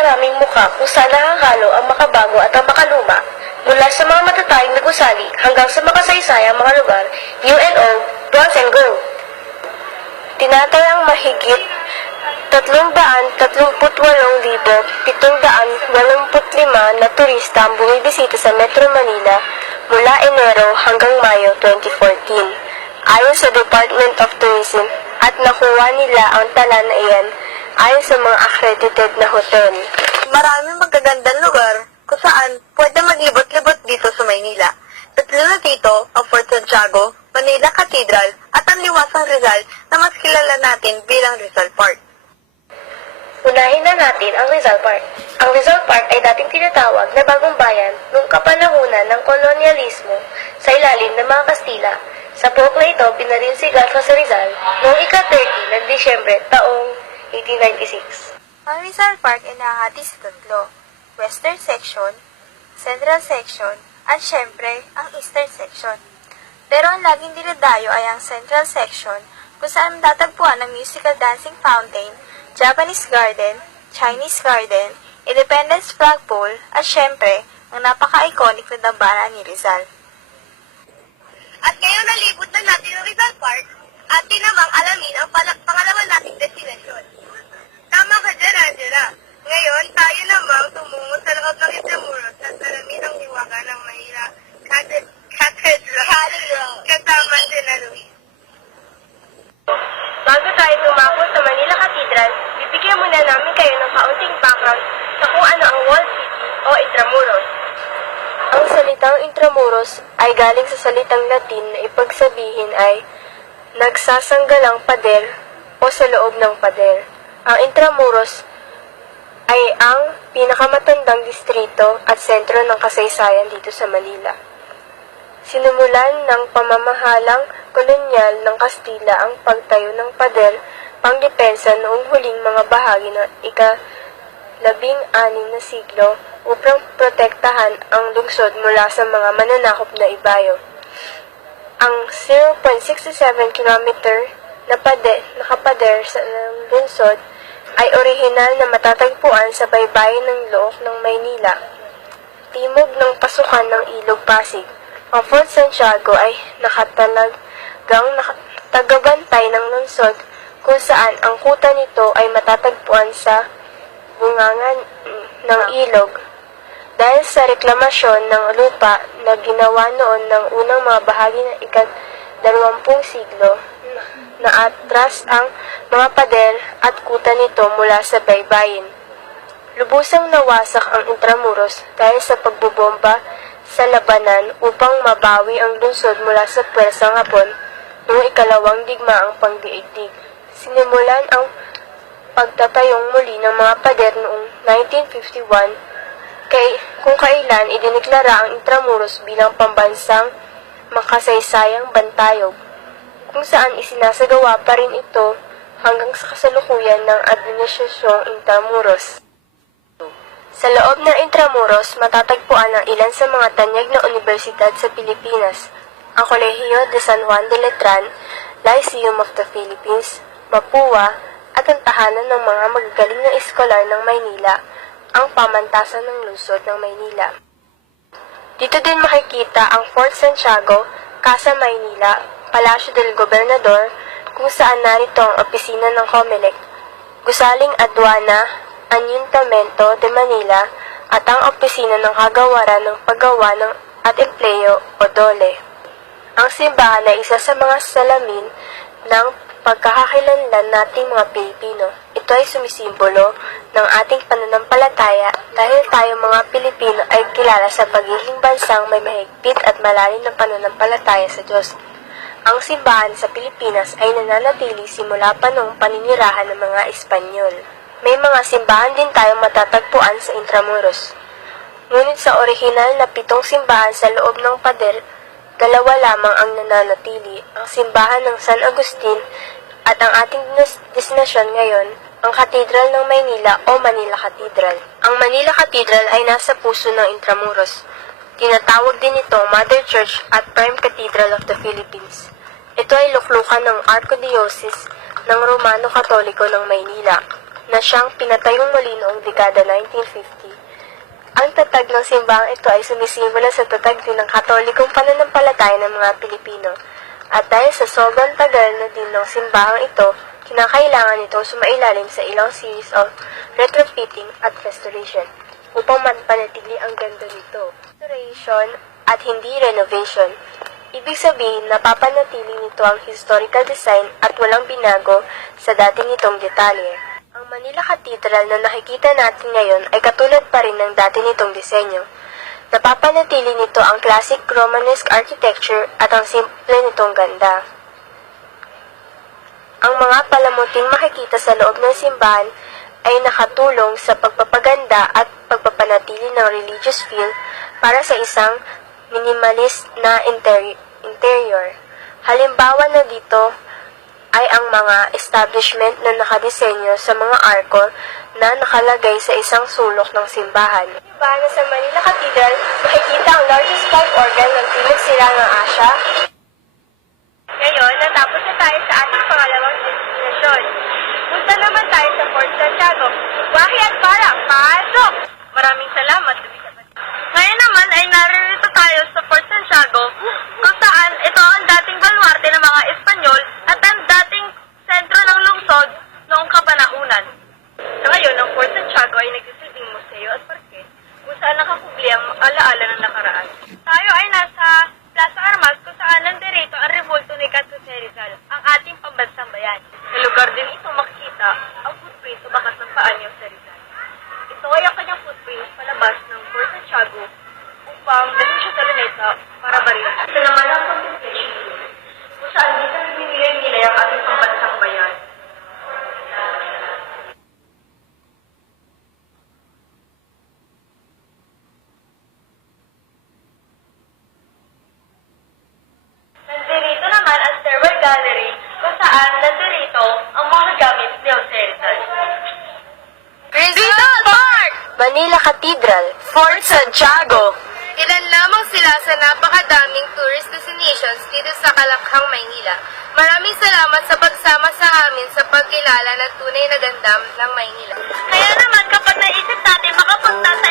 maraming mukha kung saan nakahalo ang makabago at ang makaluma, mula sa mga matatayong na gusali hanggang sa makasaysayang mga lugar, UNO, bronze and gold. Tinatayang mahigit 338,785 na turista ang bumibisita sa Metro Manila mula Enero hanggang Mayo 2014. Ayon sa Department of Tourism at nakuha nila ang tala na iyan ayon sa mga accredited na hotel. Maraming magagandang lugar kung saan pwede maglibot-libot dito sa Maynila. Tatlo na dito ang Fort Santiago, Manila Cathedral at ang Liwasang Rizal na mas kilala natin bilang Rizal Park. Unahin na natin ang Rizal Park. Ang Rizal Park ay dating tinatawag na Bagong Bayan noong kapanahunan ng kolonyalismo sa ilalim ng mga Kastila. Sa pook na ito, binaril si Garza sa Rizal noong ika-30 ng Disyembre taong 1896. Ang Rizal Park ay nahahati sa tatlo: Western Section, Central Section, at syempre, ang Eastern Section. Pero ang laging dinadayo ay ang Central Section kung saan matatagpuan ang musical dancing fountain, Japanese Garden, Chinese Garden, Independence Flagpole, at syempre, ang napaka-iconic na dambana ni Rizal. At ngayon nalibot na natin ang Rizal Park, atin namang alamin ang pangalawa nating destination. Tama ka dyan, Angela. Ngayon, tayo namang tumungo sa loob ng Intramuros at alamin ang hiwaga ng Manila Cathedral kasama si Luis. Bago tayo tumako sa Manila Cathedral, bibigyan muna namin kayo ng kaunting background sa kung ano ang Walled City o Intramuros. Ang salitang Intramuros ay galing sa salitang Latin na ipagsabihin ay nagsasanggalang pader o sa loob ng pader. Ang Intramuros ay ang pinakamatandang distrito at sentro ng kasaysayan dito sa Manila. Sinumulan ng pamamahalang kolonyal ng Kastila ang pagtayo ng pader pangdepensa noong huling mga bahagi ng ika-16 na siglo upang protektahan ang lungsod mula sa mga mananakop na ibayo. Ang 0.67 km na nakapader sa lungsod ay orihinal na matatagpuan sa baybayin ng Look ng Maynila, timog ng pasukan ng Ilog Pasig. Ang Fort Santiago ay nakatagabantay ng lungsod kung saan ang kuta nito ay matatagpuan sa bungangan ng ilog. Dahil sa reklamasyon ng lupa na ginawa noon ng unang mga bahagi ng ika-20 siglo, naatras ang mga pader at kuta nito mula sa baybayin. Lubusang nawasak ang Intramuros dahil sa pagbobomba sa labanan upang mabawi ang lungsod mula sa pwersang Hapon noong ikalawang digmaang pangdaigdig. Sinimulan ang pagtatayong muli ng mga pader noong 1951 kung kailan idineklara ang Intramuros bilang pambansang makasaysayang bantayog, kung saan isinasagawa pa rin ito hanggang sa kasalukuyan ng Administrasyong Intramuros. Sa loob ng Intramuros, matatagpuan ang ilan sa mga tanyag na universidad sa Pilipinas, ang Colegio de San Juan de Letran, Lyceum of the Philippines, Mapua, at ang tahanan ng mga magagaling na eskolar ng Maynila, ang pamantasan ng lungsod ng Maynila. Dito din makikita ang Fort Santiago, Casa Maynila, Palacio del Gobernador, kung saan narito ang opisina ng COMELEC, Gusaling Aduana, Ayuntamiento de Manila, at ang opisina ng Kagawaran ng Paggawa ng at Empleo o DOLE. Ang simbahan ay isa sa mga salamin ng pagkakakilanlan nating mga Pilipino. Ito ay sumisimbolo ng ating pananampalataya dahil tayo mga Pilipino ay kilala sa pagiging bansang may mahigpit at malalim na pananampalataya sa Diyos. Ang simbahan sa Pilipinas ay nananatili simula pa noong paninirahan ng mga Espanyol. May mga simbahan din tayong matatagpuan sa Intramuros. Ngunit sa orihinal na 7 simbahan sa loob ng pader, 2 lamang ang nananatili, ang simbahan ng San Agustin at ang ating destinasyon ngayon, ang Katedral ng Maynila o Manila Cathedral. Ang Manila Cathedral ay nasa puso ng Intramuros. Tinatawag din itong Mother Church at Prime Cathedral of the Philippines. Ito ay luklukan ng Archdiocese ng Romano Katoliko ng Maynila. na siyang pinatayong muli noong dekada 1950. Ang tatag ng simbahang ito ay sumisimbolo sa tatag din ng katolikong pananampalataya ng mga Pilipino. At dahil sa sobrang tagal na din ng simbahang ito, kinakailangan ito sumailalim sa ilang series of retrofitting at restoration upang mapanatili ang ganda nito. Restoration at hindi renovation. Ibig sabihin, napapanatili nito ang historical design at walang binago sa dati nitong detalye. Ang Manila Cathedral na nakikita natin ngayon ay katulad pa rin ng dati nitong disenyo. Napapanatili nito ang classic Romanesque architecture at ang simple nitong ganda. Ang mga palamuting makikita sa loob ng simbahan ay nakatulong sa pagpapaganda at pagpapanatili ng religious feel para sa isang minimalist na interior. Halimbawa na dito ay ang mga establishment na nakadisenyo sa mga arko na nakalagay sa isang sulok ng simbahan. Diba na sa Manila Cathedral, makikita ang largest pipe organ ng Timog Silangang Asya? Ngayon, natapos na tayo sa ating pangalawang destinasyon. Punta naman tayo sa Fort Santiago. Wahi at Para, pasok! Maraming salamat. Ngayon naman ay naririto tayo sa Fort Santiago, kung saan ito ang dating baluarte ng mga Espanyol at ang dating sentro ng lungsod noong kapanahunan. Sa ngayon, ang Fort Santiago ay nagsisilbing museo at parke kung saan nakakubli ang alaala ng nakaraan. Tayo ay nasa Plaza Armas kung saan nandirito ang revolto ni Jose Rizal, ang ating pambansang bayan. Sa lugar din ito makikita ang footprint o bakas ng paa ni Jose Rizal. Ito ay ang kanyang footprint palabas ng Fort Santiago upang dalhin siya sa Luneta para barilan. Ito naman ang contemplation kung saan dito nagbinilay-nilay ang ating pambansang bayan. Nandirito naman ang Stairwell Gallery kung saan nandirito ang mga gamit ni Jose Rizal. Rizal Park! Manila Cathedral, Fort Santiago. Ilan lamang sila sa napakadaming tourist destinations dito sa Kalakhang, Maynila. Maraming salamat sa pagsama sa amin sa pagkilala ng tunay na ganda ng Maynila. Kaya naman kapag naisip natin makapunta sa